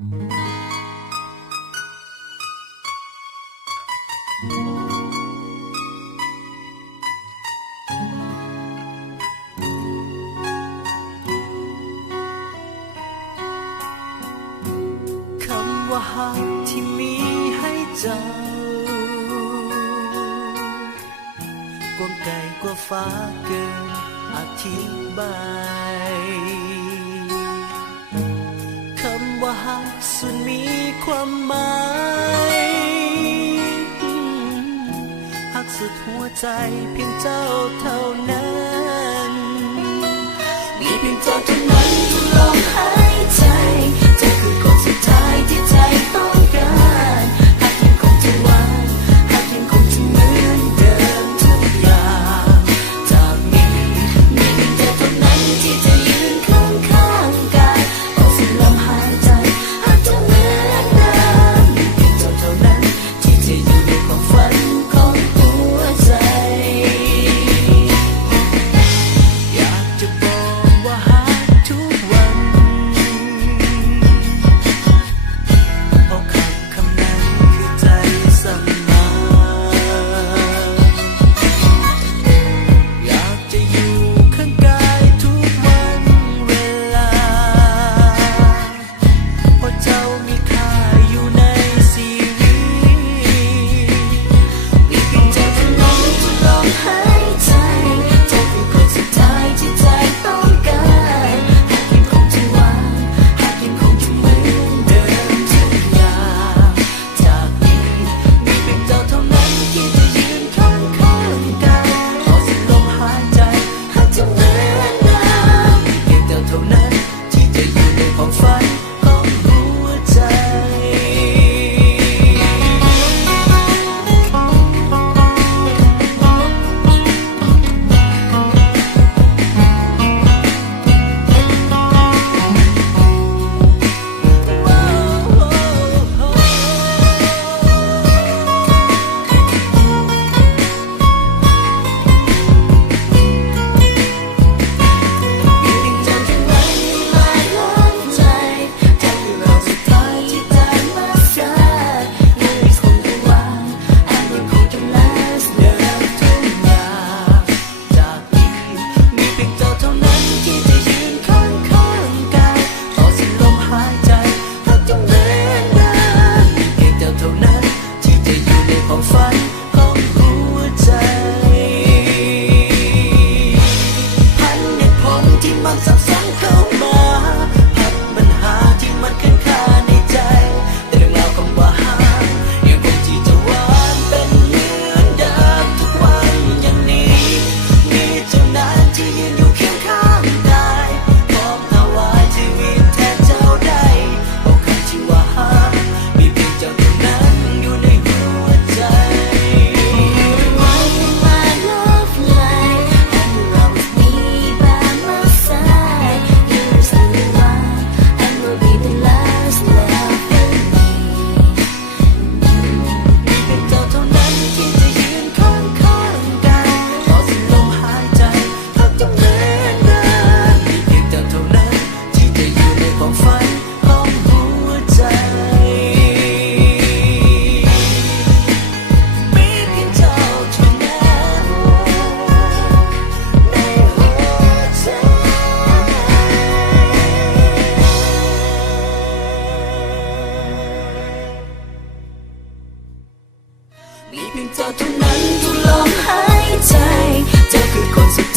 คำว่าฮักที่มีให้เจ้ากว้างไกลกว่าฟ้าเกินอธิบายคำว่าฮักส่วนมีความหมายฮักสุดหัวใจเพียงเจ้าเท่านั้นมีเพียงเจ้าเท่านั้นทุกลมหายใจเธอคือคนสุดท้ายที่ใจต้องการหากยังคงจะหวังหากยังคงจะเหมือนเดิมทุกอย่างจากนี้มีเพียงเธอเท่านั้นที่จะยืนข้างๆกันออกสิ้นลมหายใจหากจะเหมือนเดิมมีเพียงเจ้าเท่านั้นที่จะอยู่ในความฝันของหัวใจอยากจะบอกว่าฮักทุกวันเพราะคำนั้นคือใจสั่งมาอยากจะอยู่ข้างกายทุกวันเวลาเพราะเจ้ามีค่าอยู่ในชีวิตมีเพียงเจ้าเท่านั้นทุกลมหายใจเธอคือคนสุดท้ายที่ใจต้องการหากยังคงจะหวังหากยังคงจะเหมือนเดิมทุกอย่างจากนี้มีเพียงเจ้าเท่านั้นที่จะยืนข้างกันออกสิ้นลมหายใจหากจะเหมือนเดิมมีเพียงเจ้าเท่านั้นที่จะอยู่ในความฝันของหัวใจมีเพียงเจ้าเท่านั้นที่มาล้อมใจเธอคือเราสุดท้ายที่ใจมาสายยังคงจะหวังยังคงจะ last เดิมทุกอย่างจากนี้มีเพียงเจ้าเท่านั้นที่จะยืนข้างกันต่อสิ้นลมหายใจหากจะเหมือนเดิมมีเพียงเจ้าเท่านั้นที่จะอยู่ในความฝันของหัวใจพันเหตุผลที่มันสับสนเข้ามาพันปัญหาที่มันค้างคาในใจแต่เรื่องราวคำว่าฮักยังคงที่จะหวานเป็นเหมือนเดิมทุกวันอย่างนี้มีเท่านั้นที่ยืนอยู่เคียงข้างกายพร้อมถวายชีวิตแทนเจ้าได้บอกคำที่ว่าฮักมีเพียงเจ้าเท่านั้นอยู่ในหัวใจ My love life and you're always me by my side you're still the one and will be the last love for me มีเพียงเจ้าเท่านั้นที่จะยืนข้างกันต่อสิ้นลมหายใจหากจะเหมือนเดิมมีเพียงเจ้าเท่านั้นที่จะอยู่ในความฝันของหัวใจมีเพียงเจ้าเท่านั้นในหัวใจมีเพียงเจ้าเท่านั้นทุกลมหายใจเจ้าคือคนสุด